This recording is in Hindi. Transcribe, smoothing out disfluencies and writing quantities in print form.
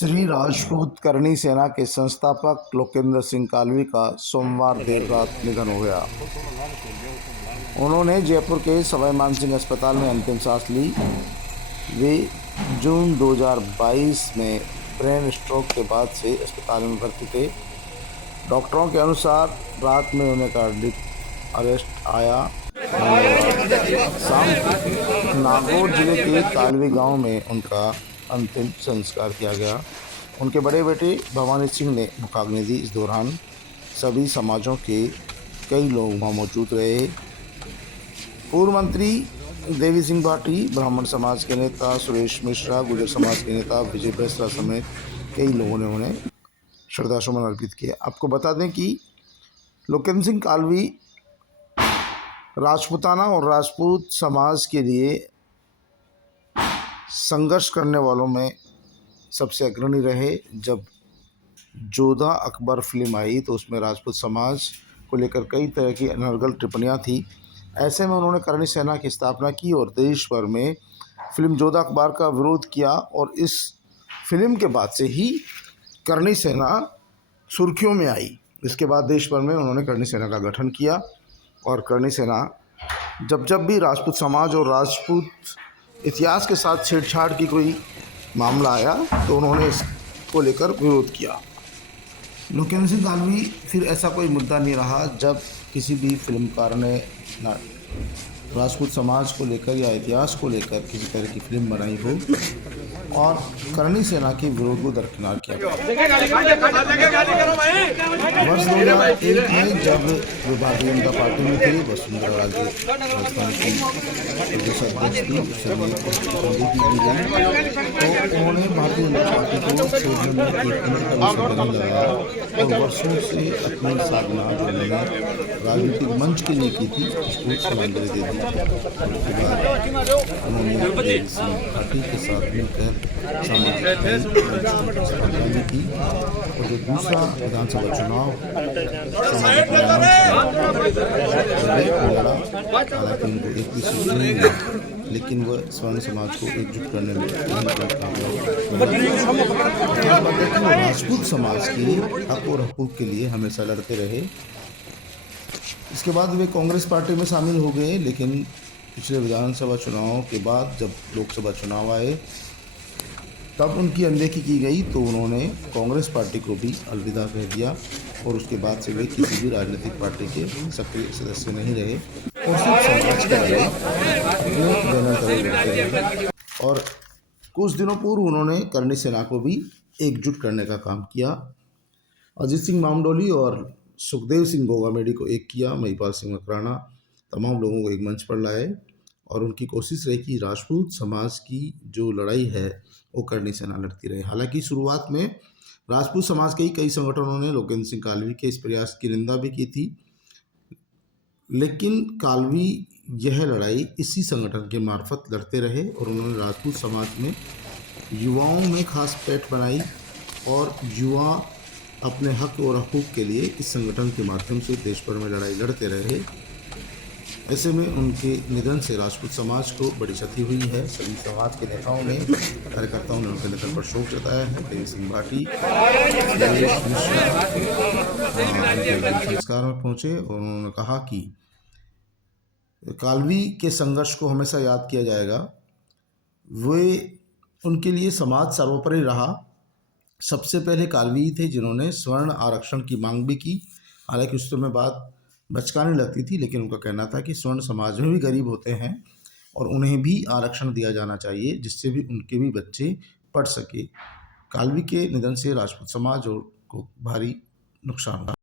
श्री राजपूत करणी सेना के संस्थापक लोकेंद्र सिंह कालवी का सोमवार देर रात निधन हो गया। उन्होंने जयपुर के सवाई मानसिंह अस्पताल में अंतिम सांस ली। वे जून 2022 में ब्रेन स्ट्रोक के बाद से अस्पताल में भर्ती थे। डॉक्टरों के अनुसार रात में उन्हें कार्डियक अरेस्ट आया। शाम को नागौर जिले के कालवी गांव में उनका अंतिम संस्कार किया गया। उनके बड़े बेटे भवानी सिंह ने मुखाग्नि दी। इस दौरान सभी समाजों के कई लोग वहाँ मौजूद रहे। पूर्व मंत्री देवी सिंह भाटी, ब्राह्मण समाज के नेता सुरेश मिश्रा, गुर्जर समाज के नेता विजय बेसरा समेत कई लोगों ने उन्हें श्रद्धासुमन अर्पित किए। आपको बता दें कि लोकेंद्र सिंह कालवी राजपूताना और राजपूत समाज के लिए संघर्ष करने वालों में सबसे अग्रणी रहे। जब जोधा अकबर फिल्म आई तो उसमें राजपूत समाज को लेकर कई तरह की अनर्गल टिप्पणियां थी। ऐसे में उन्होंने करणी सेना की स्थापना की और देश भर में फिल्म जोधा अकबर का विरोध किया। और इस फिल्म के बाद से ही करणी सेना सुर्खियों में आई। इसके बाद देश भर में उन्होंने करणी सेना का गठन किया और करणी सेना जब भी राजपूत समाज और राजपूत इतिहास के साथ छेड़छाड़ की कोई मामला आया तो उन्होंने इसको लेकर विरोध किया। लोकेंद्र सिंह कालवी फिर ऐसा कोई मुद्दा नहीं रहा जब किसी भी फिल्मकार ने राजपूत समाज को लेकर या इतिहास को लेकर किसी तरह की फिल्म बनाई हो और करणी सेना के विरोध को दरकिनार किया। वर्ष 2001 में जब वे भारतीय जनता पार्टी में थे, वसुंधरा राजे राजस्थान की प्रदेश अध्यक्ष थी, उससे की गई तो उन्होंने भारतीय जनता पार्टी को छोड़ने में एक मिनट का भी लगाया और वर्षों से अपनी साधना जो उन्होंने राजनीतिक मंच के लिए की थी उसको सलामी दे दी। उसके बाद उन्होंने पार्टी के साथ मिलकर सामाजिक की और जो दूसरा विधानसभा चुनाव हालांकि उनको एक भी सीट नहीं मिली, लेकिन वह स्वर्ण समाज को एकजुट करने में राजपूत समाज के हक और हकूक़ के लिए हमेशा लड़ते रहे। इसके बाद वे कांग्रेस पार्टी में शामिल हो गए, लेकिन पिछले विधानसभा चुनाव के बाद जब लोकसभा चुनाव आए तब उनकी अनदेखी की गई तो उन्होंने कांग्रेस पार्टी को भी अलविदा कह दिया और उसके बाद से वे किसी भी राजनीतिक पार्टी के सक्रिय सदस्य नहीं रहे और सिर्फ समाज के लिए और कुछ दिनों पूर्व उन्होंने करणी सेना को भी एकजुट करने का काम किया। अजीत सिंह मामडोली और सुखदेव सिंह गोगामेडी को एक किया, महिपाल सिंह मकराना तमाम लोगों को एक मंच पर लाए और उनकी कोशिश रही कि राजपूत समाज की जो लड़ाई है वो करणी सेना लड़ती रहे। हालांकि शुरुआत में राजपूत समाज के ही कई संगठनों ने लोकेंद्र सिंह कालवी के इस प्रयास की निंदा भी की थी, लेकिन कालवी यह लड़ाई इसी संगठन के मार्फत लड़ते रहे और उन्होंने राजपूत समाज में युवाओं में खास पैठ बनाई और युवा अपने हक और हकूक़ के लिए इस संगठन के माध्यम से देश भर में लड़ाई लड़ते रहे। ऐसे में उनके निधन से राजपूत समाज को बड़ी क्षति हुई है। सभी समाज के नेताओं ने, कार्यकर्ताओं ने उनके निधन पर शोक जताया है। देवी सिंह भाटी संस्कार में पहुंचे और उन्होंने कहा कि कालवी के संघर्ष को हमेशा याद किया जाएगा। वे उनके लिए समाज सर्वोपरि रहा। सबसे पहले कालवी ही थे जिन्होंने स्वर्ण आरक्षण की मांग भी की। हालांकि उस समय बात बचकाने लगती थी, लेकिन उनका कहना था कि स्वर्ण समाज में भी गरीब होते हैं और उन्हें भी आरक्षण दिया जाना चाहिए जिससे भी उनके भी बच्चे पढ़ सके। कालवी के निधन से राजपूत समाज को भारी नुकसान हुआ।